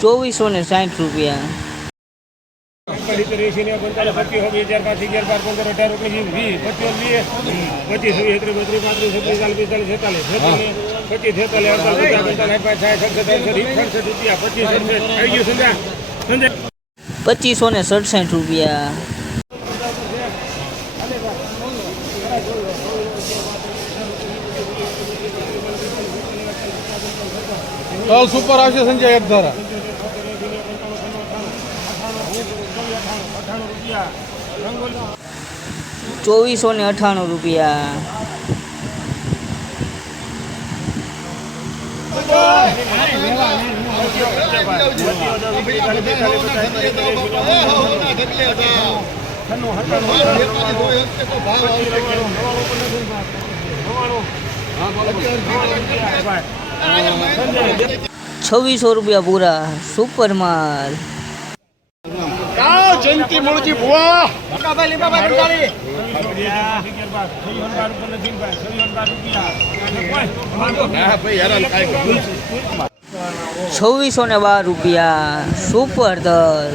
ચોવીસો ને સાઠ રૂપિયા. પચીસ પચીસ ને સડસઠ રૂપિયા. તલ સુપર આવશે સંજય એક ધારા. ચોવીસો ને અઠ્ઠાણું રૂપિયા. છવ્વીસો રૂપિયા પૂરા સુપર માલ. જયંતિ મૂળજી ભુવા છવ્વીસો ને બાર રૂપિયા સુપર તલ